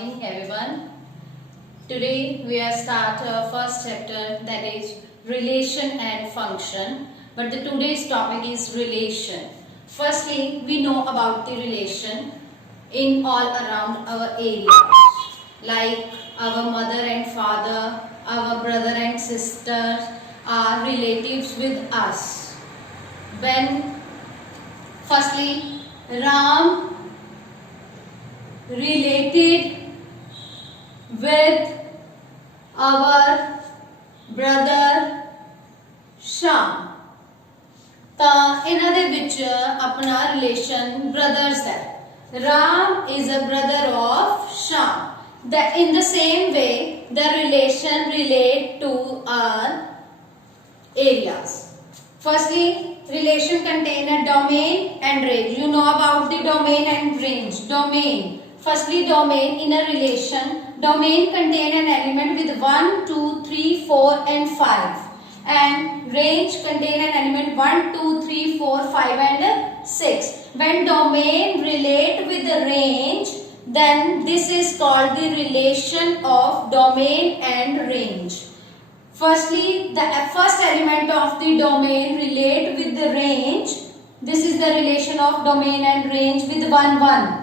morning everyone. Today we are start our first chapter, that is relation and function. But the today's topic is relation. Firstly, we know about the relation in all around our areas, like our mother and father, our brother and sister are relatives with us. When firstly Ram related with our brother Sham, ਤਾਂ ਇਹਨਾਂ ਦੇ ਵਿੱਚ ਆਪਣਾ relation brothers है. Ram is a brother of Sham. In the same way, the relation relate to our areas. Firstly, relation contain a domain and range. You know about the domain and range. Domain. Firstly, domain in a relation. Domain contain an element with 1, 2, 3, 4 and 5. And range contain an element 1, 2, 3, 4, 5 and 6. When domain relate with the range, then this is called the relation of domain and range. Firstly, the first element of the domain relate with the range. This is the relation of domain and range with 1, 1.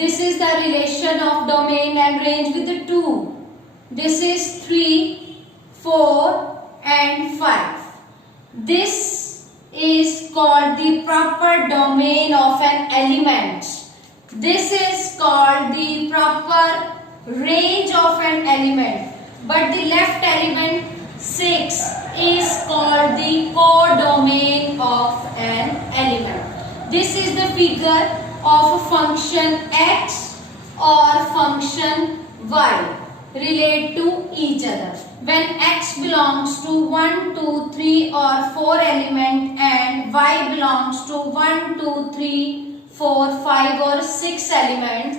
This is the relation of domain and range with the 2. This is 3, 4 and 5. This is called the proper domain of an element. This is called the proper range of an element. But the left element 6 is called the codomain of an element. This is the figure of a function x or function y relate to each other. When x belongs to 1, 2, 3 or 4 element and y belongs to 1, 2, 3, 4, 5 or 6 elements,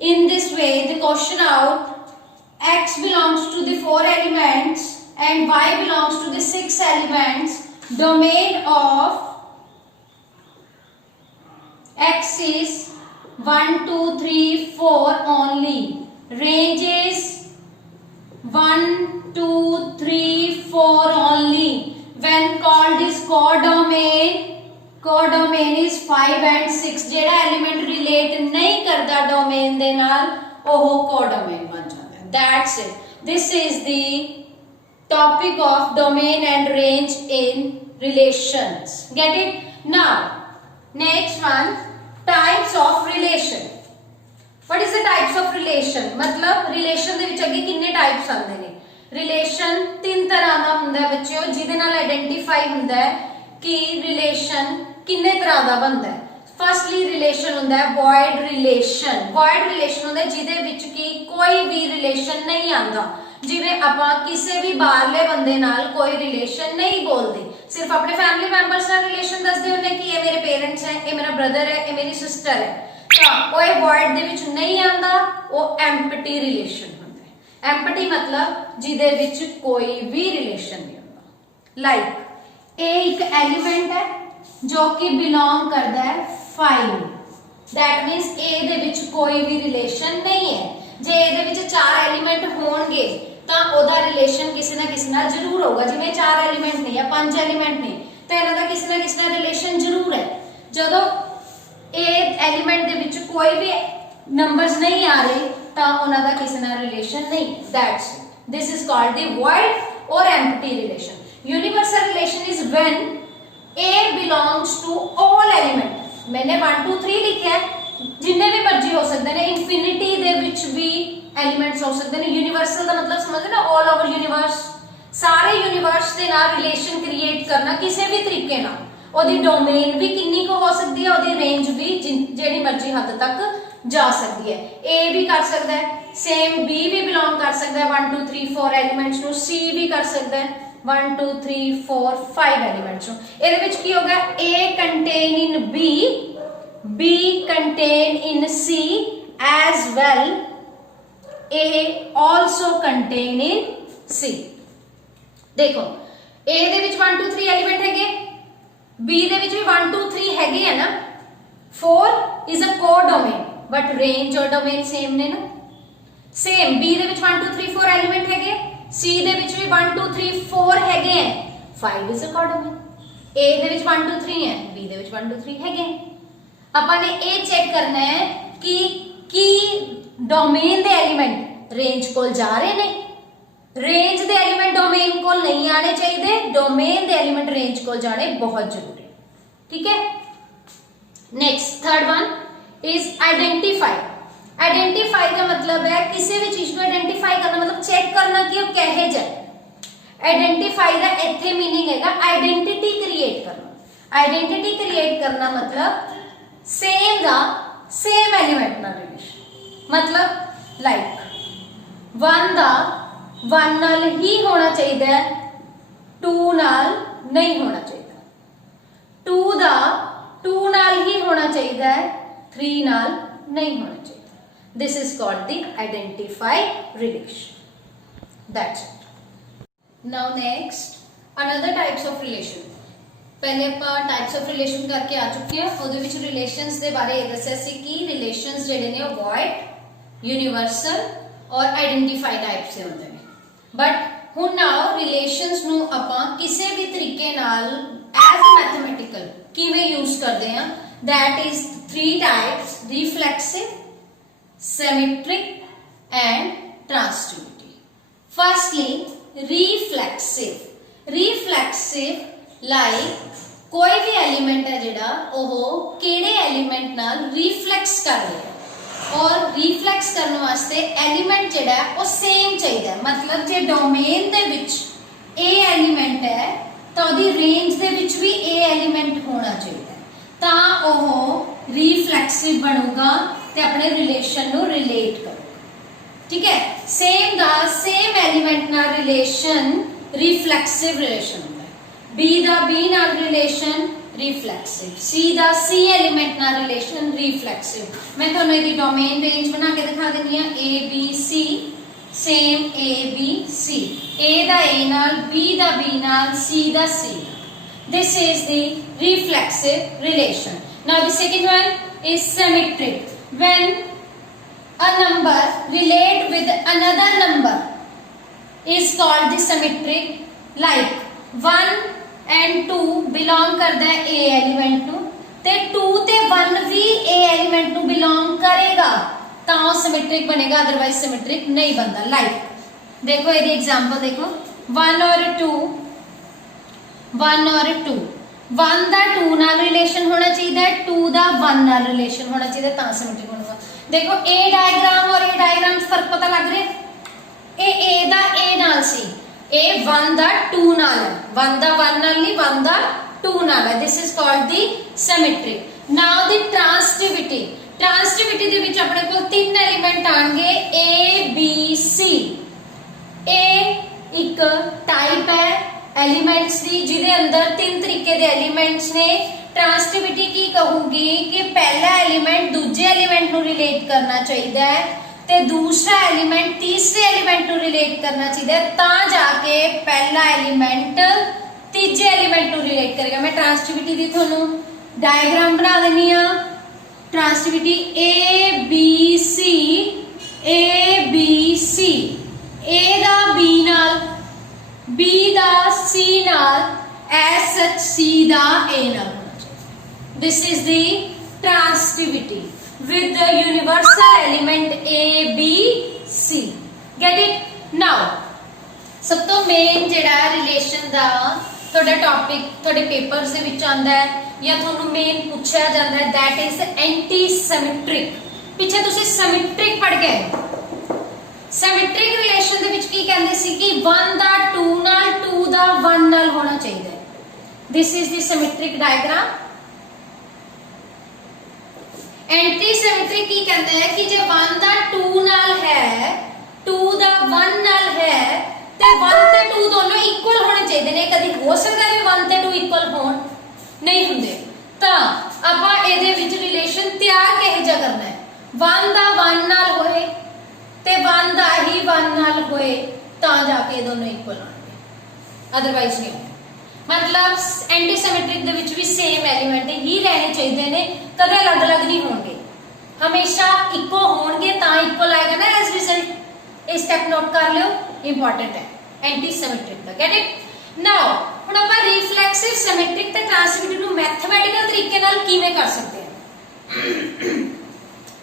in this way the question out x belongs to the 4 elements and y belongs to the 6 elements. Domain of x is 1, 2, 3, 4 only. Range is 1, 2, 3, 4 only. When called is codomain, codomain is 5 and 6. जेड़ा element relate नहीं करता domain दे नाल, ओह codomain बन जाता है. That's it. This is the topic of domain and range in relations. Get it? Now, next one, types of relation. What is the types of relation? मतलब relation ਦੇ ਵਿੱਚ ਅੱਗੇ ਕਿੰਨੇ types ਆਉਂਦੇ ਨੇ? Relation तीन तरह ਦਾ ਹੁੰਦਾ ਹੈ ਬੱਚਿਓ, ਜਿਹਦੇ ਨਾਲ identify ਹੁੰਦਾ ਹੈ ਕਿ relation ਕਿੰਨੇ ਤਰ੍ਹਾਂ ਦਾ ਬਣਦਾ ਹੈ. Firstly relation ਹੁੰਦਾ ਹੈ void relation. Void relation ਹੁੰਦਾ ਹੈ ਜਿਹਦੇ ਵਿੱਚ ਕਿ ਕੋਈ ਵੀ relation ਨਹੀਂ ਆਉਂਦਾ. ਜਿਵੇਂ ਆਪਾਂ ਕਿਸੇ ਵੀ ਬਾਹਰਲੇ ਬੰਦੇ ਨਾਲ ਕੋਈ ਰਿਲੇਸ਼ਨ ਨਹੀਂ ਬੋਲਦੇ, ਸਿਰਫ ਆਪਣੇ ਫੈਮਿਲੀ ਮੈਂਬਰਸ ਨਾਲ ਰਿਲੇਸ਼ਨ ਦੱਸਦੇ ਹੁੰਦੇ ਕਿ ਇਹ ਮੇਰੇ ਪੇਰੈਂਟਸ ਹੈ, ਇਹ ਮੇਰਾ ਬ੍ਰਦਰ ਹੈ, ਇਹ ਮੇਰੀ ਸਿਸਟਰ ਹੈ, ਤਾਂ ਉਹ ਇਹ ਵਰਡ ਦੇ ਵਿੱਚ ਨਹੀਂ ਆਉਂਦਾ, ਉਹ ਐਮਪਟੀ ਰਿਲੇਸ਼ਨ ਹੁੰਦਾ ਹੈ. ਐਮਪਟੀ ਮਤਲਬ ਜਿਹਦੇ ਵਿੱਚ ਕੋਈ ਵੀ ਰਿਲੇਸ਼ਨ ਨਹੀਂ ਹੁੰਦਾ. ਲਾਈਕ ਇਹ ਇੱਕ ਐਲੀਮੈਂਟ ਹੈ ਜੋ ਕਿ ਬਿਲੋਂਗ ਕਰਦਾ ਹੈ 5. ਦੈਟ ਮੀਨਸ ਇਹ ਦੇ ਵਿੱਚ ਕੋਈ ਵੀ ਰਿਲੇਸ਼ਨ ਨਹੀਂ ਹੈ. ਜੇ ਇਹਦੇ ਵਿੱਚ 4 ਐਲੀਮੈਂਟ ਹੋਣਗੇ ਤਾਂ ਉਹਦਾ ਰਿਲੇਸ਼ਨ ਕਿਸੇ ਨਾ ਕਿਸੇ ਨਾਲ ਜ਼ਰੂਰ ਹੋਊਗਾ. ਜਿਵੇਂ 4 ਐਲੀਮੈਂਟ ਨੇ ਜਾਂ 5 ਐਲੀਮੈਂਟ ਨੇ ਤਾਂ ਇਹਨਾਂ ਦਾ ਕਿਸੇ ਨਾ ਕਿਸੇ ਨਾਲ ਰਿਲੇਸ਼ਨ ਜ਼ਰੂਰ ਹੈ. ਜਦੋਂ ਇਹ ਐਲੀਮੈਂਟ ਦੇ ਵਿੱਚ ਕੋਈ ਵੀ ਨੰਬਰਸ ਨਹੀਂ ਆ ਰਹੇ ਤਾਂ ਉਹਨਾਂ ਦਾ ਕਿਸੇ ਨਾਲ ਰਿਲੇਸ਼ਨ ਨਹੀਂ. That's this is called the void or empty relation. Universal relation is when A belongs to all elements. मैंने 1, 2, 3 लिखा है, जिन्ने भी मर्जी हो सकते हैं. इनफिनिटी दे विच भी एलिमेंट्स हो सकते हैं. यूनिवर्सल का मतलब समझ ना, ऑल ओवर यूनिवर्स, सारे यूनिवर्स के नाल रिलेशन क्रिएट करना किसी भी तरीके नाल. ओदी डोमेन भी किन्नी को हो सकती है, ओदी रेंज भी जिहड़ी मर्जी हद तक जा सकती है. ए भी कर सकता है, सेम बी भी बिलोंग कर सकता है 1, 2, 3, 4 एलिमेंट्स नु. सी भी कर सकता है 1, 2, 3, 4, 5 एलिमेंट्स नु. इहदे विच की होगा, A contain in B, B contain in C as well. A also contain in C. देखो A ਦੇ ਵਿੱਚ 1, 2, 3 एलिमेंट ਹੈਗੇ, B ਦੇ ਵਿੱਚ ਵੀ 1, 2, 3 ਹੈਗੇ ਹੈ ਨਾ. 4 is a codomain but range और domain same ने ना. सेम बी ਦੇ ਵਿੱਚ 1 2 3 4 एलिमेंट ਹੈਗੇ, सी ਦੇ ਵਿੱਚ ਵੀ 1 2 3 4 ਹੈਗੇ ਹੈ, 5 इज अ coordinate, ए ਦੇ ਵਿੱਚ 1 2 3 ਹੈ, बी ਦੇ ਵਿੱਚ 1 2 3 ਹੈਗੇ। ਆਪਾਂ ਨੇ ਇਹ ਚੈੱਕ ਕਰਨਾ ਹੈ ਕਿ ਕੀ ਡੋਮੇਨ ਦੇ ਐਲੀਮੈਂਟ ਰੇਂਜ ਕੋਲ ਜਾ ਰਹੇ ਨੇ, रेंज ਦੇ एलिमेंट डोमेन को नहीं आने चाहिए, डोमेन ਦੇ एलिमेंट रेंज को जाने बहुत जरूरी, ठीक है। Next third one is identify. Identify का मतलब है किसी भी चीज को आइडेंटिफाई करना, मतलब चेक करना कि वो कहे जाए। आइडेंटिफाई का इत्थे मीनिंग है आइडेंटिटी क्रिएट करना। आइडेंटिटी क्रिएट करना मतलब सेम दा सेम एलिमेंट ना रिलेशन, मतलब लाइक 1 दा 1 नाल ही होना चाहिए, 2 नाल नहीं होना चाहिए, 2 दा 2 नाल ही होना चाहिए, 3 नाल नहीं होना चाहिए। This is called the identify relation, that's it. Now next another types of relation. पहले आप टाइप्स ऑफ रिलेशन करके आ चुके हैं, ਉਹਦੇ ਵਿੱਚ रिलेशंस ਦੇ ਬਾਰੇ ਇਹ ਦੱਸਿਆ ਸੀ ਕਿ रिलेशंस ਜਿਹੜੇ ਨੇ ਉਹ void, यूनिवर्सल और आइडेंटिफाई टाइप्स ਦੇ ਹੁੰਦੇ ਨੇ। बट हुण नाउ रिलेशंस नू आपां किसी भी तरीके नाल एज मैथमेटिकल किवें यूज करते हैं, that is 3 types, reflexive, symmetric and transitivity. Firstly reflexive. Reflexive like कोई भी एलिमेंट है जिहड़ा ओह किहड़े एलिमेंट नाल रिफ्लेक्स कर रहा है, और रिफ्लेक्स करने वास्ते एलिमेंट जिहड़ा है वो सेम चाहिए। मतलब जे डोमेन दे विच ए एलिमेंट है तो ओदी रेंज दे विच भी ए एलिमेंट होना चाहिए, तां ओह रिफ्लेक्सिव बनूगा ते अपने रिलेशन नू रिलेट करूगा, ठीक है। सेम दा सेम एलिमेंट नाल रिलेशन रिफ्लेक्सिव रिलेशन होंदा है। बी दा बी नाल रिलेशन रिफ्लेक्सिव, सी दा सी एलिमेंट नाल रिलेशन रिफ्लेक्सिव। मैं तुहानू इहदी डोमेन रेंज बना के दिखा दिंदी हां, A B C same A B C, A दा ए नाल, बी दा बी नाल, सी दा सी नाल। This is the reflexive relation. Now the second one is symmetric. When a number relate with another number is called the symmetric, like 1 and 2 belong करता है ए element नू, ते 2 ते 1 भी ए एलिमेंट नू बिलोंग करेगा तो सिमेट्रिक बनेगा, अदरवाइज सिमेट्रिक नहीं बनता। लाइक देखो ये एग्जांपल देखो, 1 और 2, 1 और 2, 1 दा 2 नाल रिलेशन होना चाहिए, 2 दा 1 नाल रिलेशन होना चाहिए, ता सिमेट्रिक बनूगा। देखो ए डायग्राम और ए डायग्राम फर्क पता लग रहा है, ए दा ए नाल सी, ए 1 दा 2 नाल है, 1 दा 1 नाल नहीं, 1 दा 2 नाल है। This is called the symmetric. Now the transitivity. Transitivity दे विच अपने कोल 3 एलिमेंट आएंगे, ए बी सी। ए एक टाइप है एलिमेंट्स दी जिहदे अंदर 3 तरीके दे एलिमेंट्स ने। ट्रांसिटिविटी की कहूंगी कि पहला एलिमेंट दूजे एलिमेंट नू रिलेट करना चाहिए है, ते दूसरा एलिमेंट तीसरे एलिमेंट नू रिलेट करना चाहिए, ता जाके पहला एलिमेंट तीजे एलिमेंट नू रिलेट करेगा। मैं ट्रांसिटिविटी दी तुहानू डायग्राम बना देनी आ। ट्रांसिटिविटी ए B C, A B C, A दा बी नाल, बी दा सी नाल, एज सच सी दा ए नाल होना चाहिए। This is the transitivity with the universal element A, B, C. Get it? Now, सब तो मेन जेड़ा रिलेशन दा थोड़ा टॉपिक थोड़े पेपर्स दे विच आंदा है या थानू मेन पूछा जाता है, दैट इज एंटी सिमेट्रिक। पीछे तुसी सिमेट्रिक पढ़ के सिमेट्रिक रिलेशन दे विच की कहंदे सी कि 1 दा 2 नाल, 2 दा 1 नाल होना चाहिए। This is the symmetric diagram. Anti symmetric की कहते हैं कि जो 1 दा 2 नाल है, 2 दा 1 नाल है, ते 1 ते 2 दोनों इक्वल होने चाहिए ने। कभी हो सकता है 1 ते 2 इक्वल होण नहीं हुंदे, तां आपां इहदे विच रिलेशन तैयार किहो जिहा करना है, 1 दा 1 नाल होए ते 1 दा ही 1 नाल होए, तां जाके दोनों इक्वल होणगे, अदरवाइज नहीं होणगे। मतलब एंटी सिमेट्रिक दे विच भी सेम एलिमेंट ही रहने चाहिए ने, कदे अलग अलग नहीं होंगे, हमेशा इक्वल होंगे, ता इक्वल आएगा ना एज रिजल्ट। ये स्टेप नोट कर लियो, इंपॉर्टेंट है एंटी सिमेट्रिक का। गेट इट नाउ हुण आपां रिफ्लेक्सिव सिमेट्रिक ते ट्रांसमिटिव नू मैथमेटिकल तरीके नाल किवें कर सकते हैं।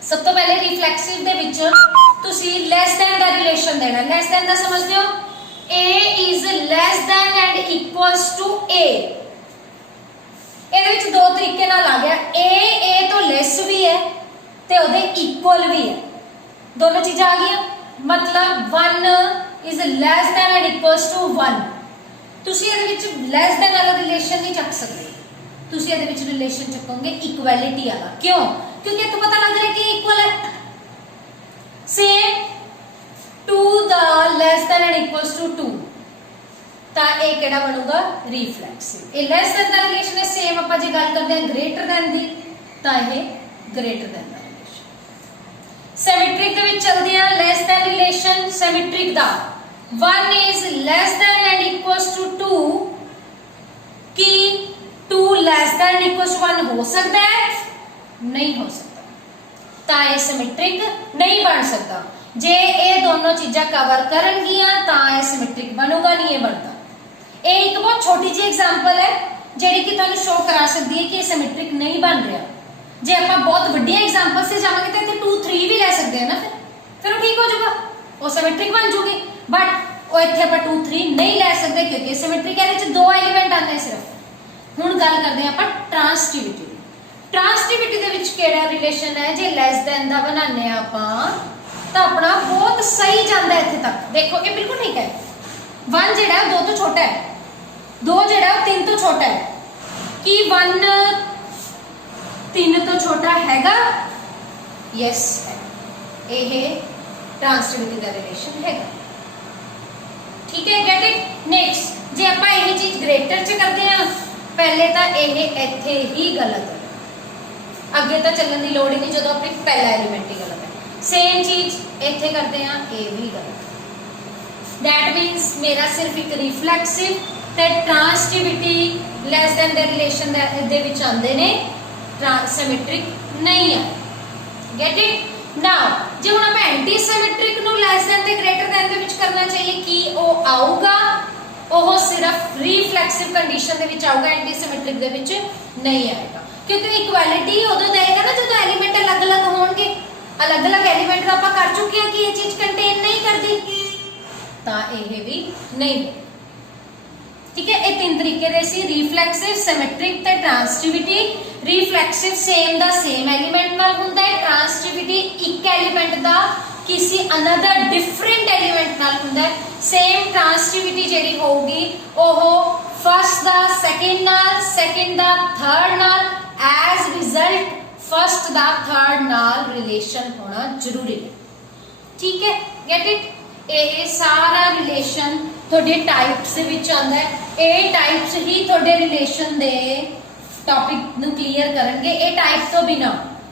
सब तो पहले रिफ्लेक्सिव दे विच तुसी लेस दैन दा रिलेशन देना। लेस दैन दा समझदे हो, a is less than and equals to a। ਇਹਦੇ ਵਿੱਚ ਦੋ ਤਰੀਕੇ ਨਾਲ ਆ ਗਿਆ, a ਤੋਂ ਲੈਸ ਵੀ ਹੈ ਤੇ ਉਹਦੇ ਇਕੁਅਲ ਵੀ ਹੈ, ਦੋਨੋਂ ਚੀਜ਼ਾਂ ਆ ਗਈਆਂ। ਮਤਲਬ 1 is less than and equals to 1। ਤੁਸੀਂ ਇਹਦੇ ਵਿੱਚ ਲੈਸ ਦੈਨ ਵਾਲਾ ਰਿਲੇਸ਼ਨ ਨਹੀਂ ਚੱਕ ਸਕਦੇ, ਤੁਸੀਂ ਇਹਦੇ ਵਿੱਚ ਰਿਲੇਸ਼ਨ ਚੱਕੋਗੇ ਇਕੁਐਲਿਟੀ ਵਾਲਾ। ਕਿਉਂ? क्योंकि तो पता लग रहा है कि इक्वल है। सेम 2 दा less than and equals to 2 ता ये केड़ा बनूगा रिफ्लेक्सिव। ये लेस देन दा रिलेशन है। सेम ਆਪਾਂ ਜੇ ਗੱਲ ਕਰਦੇ ਹਾਂ ग्रेटर देन ਦੀ ਤਾਂ ਇਹ ग्रेटर देन ਦਾ रिलेशन। सिमेट्रिक ਦੇ ਵਿੱਚ ਚੱਲਦੇ ਆ less than relation. Symmetric the 1 is less than and equals to 2 कि 2 less than and equals to 1 हो सकता है? नहीं हो सकता, ਤਾਂ ਇਹ ਸਿਮੈਟ੍ਰਿਕ ਨਹੀਂ ਬਣ ਸਕਦਾ। ਜੇ ਇਹ ਦੋਨੋਂ ਚੀਜ਼ਾਂ ਕਵਰ ਕਰਨਗੀਆਂ ਤਾਂ ਇਹ ਸਿਮੈਟ੍ਰਿਕ ਬਣੂਗਾ, ਨਹੀਂ ਇਹ ਬਣਦਾ। ਇਹ ਇੱਕ ਬਹੁਤ ਛੋਟੀ ਜਿਹੀ ਐਗਜ਼ਾਮਪਲ ਹੈ ਜਿਹੜੀ ਕਿ ਤੁਹਾਨੂੰ ਸ਼ੋ ਕਰਾ ਸਕਦੀ ਹੈ ਕਿ ਇਹ ਸਿਮੈਟ੍ਰਿਕ ਨਹੀਂ ਬਣ ਰਿਹਾ। ਜੇ ਆਪਾਂ ਬਹੁਤ ਵੱਡੀਆਂ ਐਗਜ਼ਾਮਪਲਸ ਤੇ ਜਾਵਾਂਗੇ ਤਾਂ ਇੱਥੇ 2 3 ਵੀ ਲੈ ਸਕਦੇ ਹਾਂ ਨਾ, ਫਿਰ ਉਹ ਠੀਕ ਹੋ ਜਾਊਗਾ, ਉਹ ਸਿਮੈਟ੍ਰਿਕ ਬਣ ਜੂਗੀ। ਬਟ ਉਹ ਇੱਥੇ ਆਪਾਂ 2 3 ਨਹੀਂ ਲੈ ਸਕਦੇ ਕਿਉਂਕਿ ਸਿਮੈਟ੍ਰਿਕ ਇਹਦੇ ਵਿੱਚ ਦੋ ਐਲੀਮੈਂਟ ਆਉਂਦੇ ਸਿਰਫ। ਹੁਣ ਗੱਲ ਕਰਦੇ ਹਾਂ ਆਪਾਂ ਟ੍ਰਾਂਸਟਿਵਿਟੀ। ट्रांसटिविटी दे विच केड़ा रिलेशन है? जे लेस देन दा बनाने आपां तां अपना बहुत सही जांदा है इत्थे तक। देखो ये बिल्कुल ठीक है। 1 जेड़ा 2 तो छोटा है, 2 जेड़ा 3 तो छोटा है। कि 1 3 तो छोटा हैगा? यस है। ये ट्रांसटिविटी दा रिलेशन हैगा। ठीक है, गेट इट। नेक्स्ट जे आपां यही चीज ग्रेटर च करदे हां, पहले तां ये इत्थे ही गलत है, ਅੱਗੇ ਤਾਂ ਚੱਲਣ ਦੀ ਲੋੜ ਹੀ ਨਹੀਂ ਜਦੋਂ ਆਪਣੀ ਪਹਿਲਾ ਐਲੀਮੈਂਟ ਹੀ ਗਲਤ ਹੈ। ਸੇਮ ਚੀਜ਼ ਇੱਥੇ ਕਰਦੇ ਆ, ਇਹ ਵੀ ਗਲਤ। ਦੈਟ ਮੀਨਸ ਮੇਰਾ ਸਿਰਫ ਇੱਕ ਰਿਫਲੈਕਸਿਵ ਤੇ ਟ੍ਰਾਂਸਟਿਵਿਟੀ ਲੈਸ ਦੈਨ ਦੇ ਰਿਲੇਸ਼ਨ ਦੇ ਵਿੱਚ ਆਉਂਦੇ ਨੇ, ਸਿਮੈਟ੍ਰਿਕ ਨਹੀਂ ਹੈ। ਗੈਟ ਇਟ ਨਾਓ। ਜੇ ਹੁਣ ਆਪਾਂ ਐਂਟੀ ਸਿਮੈਟ੍ਰਿਕ ਨੂੰ ਲੈਸ ਦੈਨ ਤੇ ਗ੍ਰੇਟਰ ਦੈਨ ਦੇ ਵਿੱਚ ਕਰਨਾ ਚਾਹੀਏ, ਕੀ ਉਹ ਆਊਗਾ? ਉਹ ਸਿਰਫ ਰਿਫਲੈਕਸਿਵ ਕੰਡੀਸ਼ਨ ਦੇ ਵਿੱਚ ਆਊਗਾ, ਐਂਟੀ ਸਿਮੈਟ੍ਰਿਕ ਦੇ ਵਿੱਚ ਨਹੀਂ ਆਏਗਾ। क्योंकि इक्वालिटी उदो देगा ना जो एलिमेंट अलग अलग होंगे। अलग अलग एलिमेंट तो आप कर चुके हैं कि ये चीज कंटेन नहीं करती, तो ये भी नहीं। ठीक है, ये 3 तरीके दे सी, रिफ्लेक्सिव, सिमेट्रिक ते ट्रांसटिविटी। रिफ्लेक्सिव सेम दा सेम एलिमेंट नाल हुंदा है, ट्रांसटिविटी एक एलिमेंट दा किसी अनदर डिफरेंट एलिमेंट नाल हुंदा है। सेम ट्रांसटिविटी जेडी होगी ओहो फर्स्ट दा सेकंड नाल, सेकंड दा थर्ड नाल, एज रिजल्ट फर्स्ट दा थर्ड नाल रिलेशन होना जरूरी है। ठीक है, गेट इट। ये सारा रिलेशन थोड़े टाइप्स दे विच आंदा है। ये टाइप्स ही थोड़े रिलेशन दे टॉपिक नू क्लीयर करनगे। ये टाइप तो बिना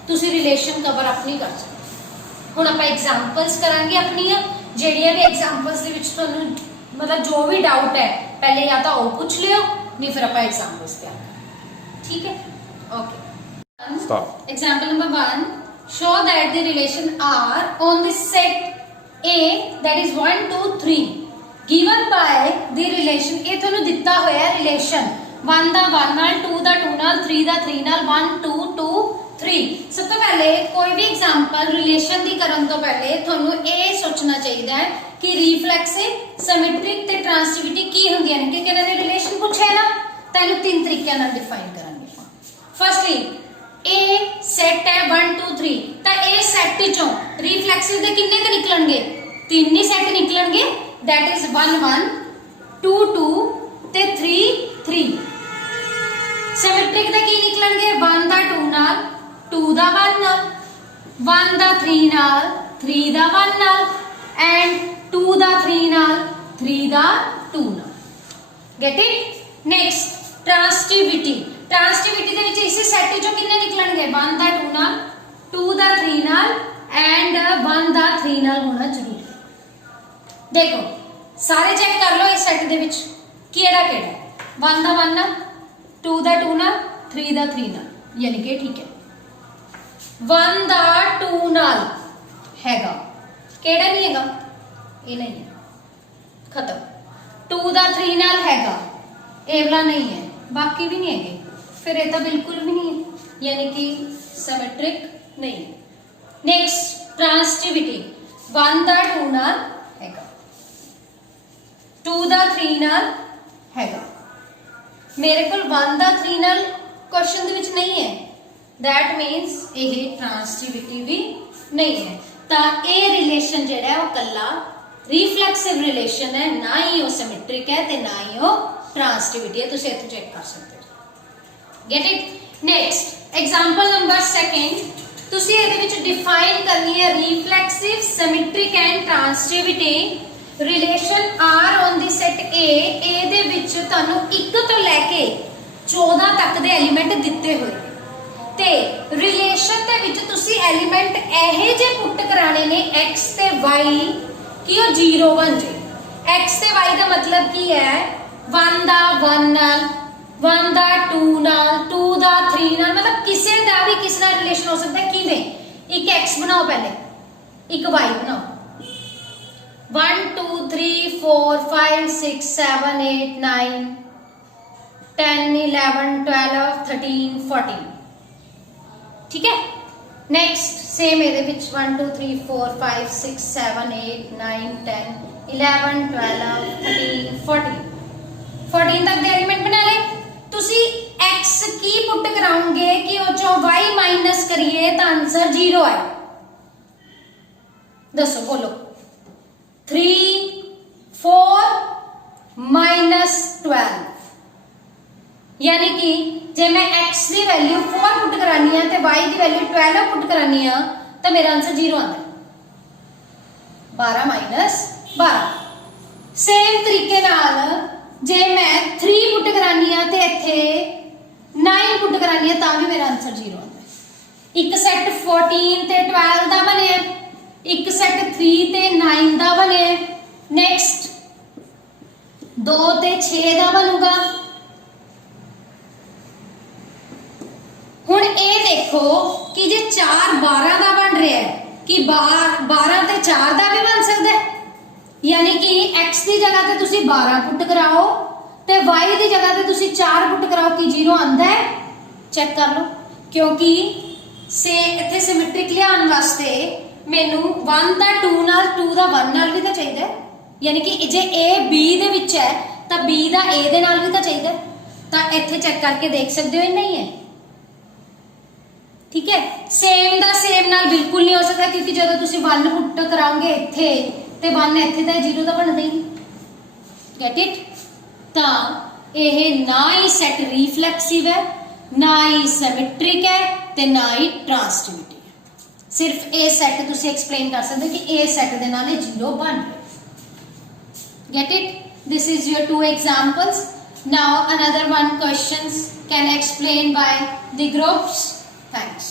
तुसी रिलेशन कवर अप नहीं कर सकते। हुण आपां एग्जांपल्स करांगे अपनियां, जेड़ियां भी एग्जांपल्स दे विच तुहानू मतलब जो भी डाउट है पहले या तो वो पूछ लियो, नहीं फिर आपां एग्जांपल्स तैयार करेंगे। ठीक है, okay. Stop. Example number 1. Show that the relation R on the set A, that is 1 2 3, given by the relation ये थोनू दिता होया relation 1 दा 1 नाल, 2 दा 2 नाल, 3 दा 3 नाल, 1 2 2 3। सब तो पहले कोई भी एग्जांपल रिलेशन दी करन तो पहले थोनू ये सोचना चाहिए है कि रिफ्लेक्सिव, सिमेट्रिक ते ट्रांसटिविटी की हुंदियां ने, क्योंकि इन्हां दे रिलेशन पूछे ना तां इन्हू 3 तरीकिਆਂ ਨਾਲ डिफाइन करांगे। फर्स्टली ए सेट है 1 2 3, ਤਾਂ ਇਹ ਸੈੱਟ ਚੋਂ ਰਿਫਲੈਕਸਿਵ ਦੇ ਕਿੰਨੇ ਕ ਨਿਕਲਣਗੇ? 3 ਹੀ ਸੈੱਟ ਨਿਕਲਣਗੇ। that is 1 1 2 2 ਤੇ 3 3। ਸਿਮੈਟ੍ਰਿਕ ਦੇ ਕੀ ਨਿਕਲਣਗੇ? 1 ਦਾ 2 ਨਾਲ, 2 ਦਾ 1 ਨਾਲ, 1 ਦਾ 3 ਨਾਲ, 3 ਦਾ 1 ਨਾਲ, and 2 ਦਾ 3 ਨਾਲ, 3 ਦਾ 2 ਨਾਲ। get it? next ट्रांसटिविटी। ट्रांसटिविटी ਦੇ ਵਿੱਚ ਇਸੇ ਸੈੱਟ ਚੋਂ ਕਿੰਨੇ ਨਿਕਲਣਗੇ? 1 ਦਾ 2 ਨਾਲ, 2 ਦਾ 3 ਨਾਲ, ਐਂਡ 1 ਦਾ 3 ਨਾਲ ਹੋਣਾ ਜ਼ਰੂਰੀ। ਦੇਖੋ ਸਾਰੇ ਚੈੱਕ ਕਰ ਲਓ ਇਸ ਸੈੱਟ ਦੇ ਵਿੱਚ ਕਿਹੜਾ ਕਿਹੜਾ ਹੈ। 1 ਦਾ 1 ਨਾਲ, 2 ਦਾ 2 ਨਾਲ, 3 ਦਾ 3 ਨਾਲ, ਯਾਨੀ ਕਿ ਠੀਕ ਹੈ। 1 ਦਾ 2 ਨਾਲ ਹੈਗਾ, ਕਿਹੜਾ ਨਹੀਂ ਹੈਗਾ? ये नहीं है, खत्म। 2 ਦਾ 3 ਨਾਲ हैगा, ये वाला नहीं है, बाकी भी नहीं है, फिर ये तो बिल्कुल भी नहीं है, यानी कि सिमेट्रिक नहीं है। नेक्स्ट ट्रांसिटिविटी, 1 ਦਾ 2 ਨਾਲ हैगा, 2 ਦਾ 3 ਨਾਲ हैगा, मेरे को 1 ਦਾ 3 ਨਾਲ क्वेश्चन ਦੇ ਵਿੱਚ नहीं है, दैट मीन्स ये ट्रांसिटिविटी भी नहीं है। तो ये रिलेशन जिहड़ा है वो कल्ला रिफ्लेक्सिव रिलेशन है, ना ही वो सिमेट्रिक है ते ना ही वो ट्रांसिटिविटी है, तुसीं इत्थे चेक कर सकते हो। Get it. Next example number 2 तुसीं इहदे विच डिफाइन करनी है reflexive, symmetric and transitivity relation are on the set A दे विच तुहानूं 1 ਤੋਂ ਲੈ के 14 तक दे एलीमेंट दिते हुए ते रिलेशन दे विच तुसी एलीमेंट एहे जे पुट कराने ने x ते y कि वो 0 बन जाए। x ते y का मतलब की है 1 ਦਾ 1 नाल, 1 ਦਾ 2 नाल, 2 ਦਾ 3 नाल, मतलब किसी का भी किसी नाल रिलेशन हो सकता है। किवें? एक x बनाओ पहले, एक y बनाओ, 1 2 3 4 5 6 7 8 9 10 11 12 13 14, ठीक है। नेक्स्ट सेम ये 1 2 3 4 5 6 7 8 9 10 11 12 13 14 तक दे एलिमेंट बना ले। तुसी x की पुट कराओगे कि वो चो y माइनस करिए तो आंसर 0 है। दसो बोलो, 3 4 माइनस 12, यानी कि जे मैं x की वैल्यू 4 पुट करानी है तो y की वैल्यू 12 पुट करानी है तो मेरा आंसर 0 आता है, 12 माइनस 12। सेम तरीके नाल जे मैं 3 पुट करानी है तो इत्थे 9 पुट करानी है तो भी मेरा आंसर 0 आता है। एक सैट 14 ते 12 का बने, एक सैट 3 ते 9 का बने, नेक्स्ट 2 ते 6 का बनूगा। हुण ये देखो कि जे 4 12 का बन रहा है कि 12 ते 4 का भी बन सकता है, यानी कि x की जगह ते तुसी 12 पुट कराओ ते y की जगह ते तुसी 4 पुट कराओ कि 0 आंदा है। चेक कर लो, क्योंकि से इत्थे सिमेट्रिक लियाउण वास्ते मैनू 1 ਦਾ 2 नाल 2 ਦਾ 1 नाल भी तो चाहिए, यानी कि जे a b दे विच है तो b ਦਾ a दे नाल भी तो चाहिए। तो इत्थे चेक करके देख सकते हो नहीं है, ठीक है। सेम दा सेम नाल बिल्कुल नहीं हो सकता, क्योंकि जब तुसी 1 पुट कराओगे इत्थे ते 1 इत्थे तो 0 तो बनता ही नहीं। Get it. तो यह ना ही सैट रिफ्लेक्सिव है, ना ही सिमेट्रिक है ते ना ही ट्रांसिटिविटी है। सिर्फ ए सैट तुसी एक्सप्लेन कर सकते कि ए सैट दे नाल 0 बन रहा। Get it. This is your 2 examples. Now another 1 questions can explain by the groups. Thanks.